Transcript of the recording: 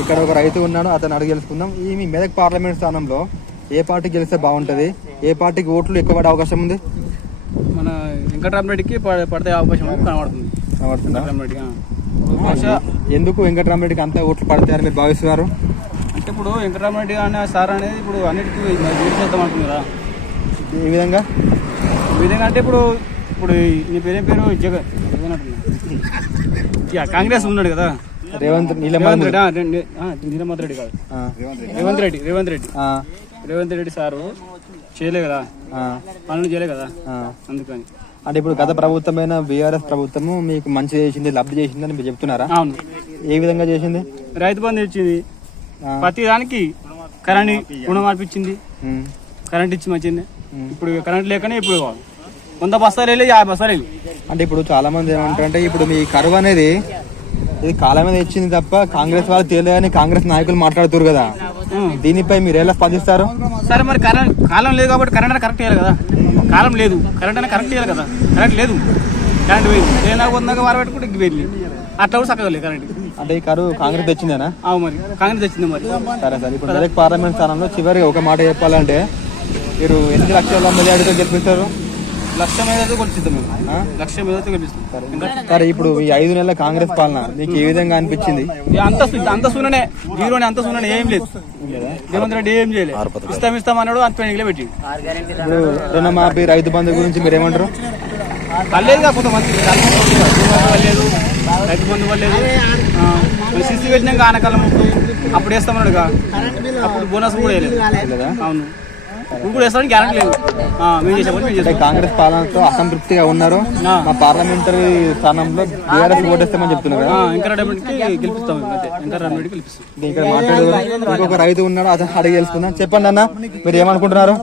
ఇక్కడ ఒక రైతు ఉన్నాడు అతను అడిగి తెలుసుకుందాం. ఈ మీ మెదక్ పార్లమెంట్ స్థానంలో ఏ పార్టీ గెలిస్తే బాగుంటది? ఏ పార్టీకి ఓట్లు ఎక్కువ పడే అవకాశం ఉంది? మన వెంకటరామరెడ్డికి పడితే అవకాశం కనబడుతుంది. కనబడుతుందా? ఎందుకు వెంకటరామరెడ్డికి అంత ఓట్లు పడతాయని మీరు భావిస్తున్నారు? అంటే ఇప్పుడు వెంకటరామరెడ్డి అనే సార్ అనేది ఇప్పుడు అన్నిటికీ చేద్దాం కదా ఏ విధంగా? ఈ విధంగా అంటే ఇప్పుడు ఇప్పుడు నీ పేరేం పేరు? జగన్ జగన్ అంటున్నా. కాంగ్రెస్ ఉన్నాడు కదా. రేవంత్ రెడ్డి. ఆ, రెడ్డి- కాదు. రేవంత్ రెడ్డి రేవంత్ రెడ్డి. రేవంత్ రెడ్డి సారు చేయలే కదా. పనులు చేయలే కదా. అందుకని. అంటే ఇప్పుడు గత ప్రభుత్వమైన బీఆర్ఎస్ ప్రభుత్వము మీకు మంచి చేసింది లబ్ధి చేసింది అని మీరు చెప్తున్నారా? అవును. ఏ విధంగా చేసింది? రైతు బంధు ఇచ్చింది. ప్రతి దానికి కరెంట్ రుణం మార్పించింది ఉమ్, కరెంట్ ఇచ్చి మంచిది ఇప్పుడు కరెంట్ లేకనే ఇప్పుడు వంద బస్తాలు వెళ్ళి యాభై బస్తాలు వెళ్ళి. అంటే ఇప్పుడు చాలా మంది ఏమంటారంటే ఇప్పుడు మీ కరువు అనేది ఇది కాలం మీద ఇచ్చింది తప్ప కాంగ్రెస్ వాళ్ళు తెలియదని కాంగ్రెస్ నాయకులు మాట్లాడుతారు కదా. దీనిపై మీరు ఎలా స్పందిస్తారు? సరే మరి కరెంట్ కాలం లేదు కాబట్టి కరెంట్ అనేది కరెక్ట్ చేయాలి కదా. కాలం లేదు. కరెంట్ అనేది కరెక్ట్ చేయాలి కదా. కరెంట్ లేదు. కరెంట్ పోయింది ఏదైనా వందగా వార పెట్టుకుంటే ఇంక పోయింది అట్లా కూడా చక్కగా లేదు కరెంట్ అంటే ఈ కరువు కాంగ్రెస్ తెచ్చిందేనా? అవు మరి కాంగ్రెస్ వచ్చింది మరి. సరే సరే. ఇప్పుడు మెదక్ పార్లమెంట్ స్థానంలో చివరిగా ఒక మాట చెప్పాలంటే మీరు ఎన్ని లక్షల మెజార్టీతో గెలిపిస్తారు లక్ష మీద మేము? లక్ష సరే. ఇప్పుడు ఈ ఐదు నెలల కాంగ్రెస్ పాలన మీకు ఏ విధంగా అనిపించింది? అంత అంత సూననే జీరోని అంత సూననే ఏం లేదు. రేవంత్ రెడ్డి ఏం చేయలేదు. ఇస్తాం ఇస్తాం అన్నాడు అంత పెయిన్ పెట్టి ఇప్పుడు రుణమాఫీ రైతు బంధు గురించి మీరు ఏమంటారు? పర్లేదుగా కొంతమంది పర్లేదు రైతు బంధు పర్లేదు. సిసి పెట్టినాక ఆనకాలం అప్పుడు వేస్తామన్నాడుగా. అప్పుడు బోనస్ కూడా వేయలేదు. లేదా అవును. కూడా వేస్తామని గ్యారెంటీ లేదు. ఆ, మేము చేసామని మేము అంటే చేసాం కాంగ్రెస్ పాలనతో అసంతృప్తిగా ఉన్నారు. ఆ. మా పార్లమెంటరీ స్థానంలో బీఆర్ఎస్ ఓటేస్తామని చెప్తున్నారు ఇంకా రెడ్డికి గెలిపిస్తాం ఇంకా రెడ్డికి గెలిపిస్తాం. ఇక్కడ ఇంకొక రైతు ఉన్నాడు అతను అడిగి తెలుసుకుందాం. చెప్పండి అన్న మీరు ఏమనుకుంటున్నారు?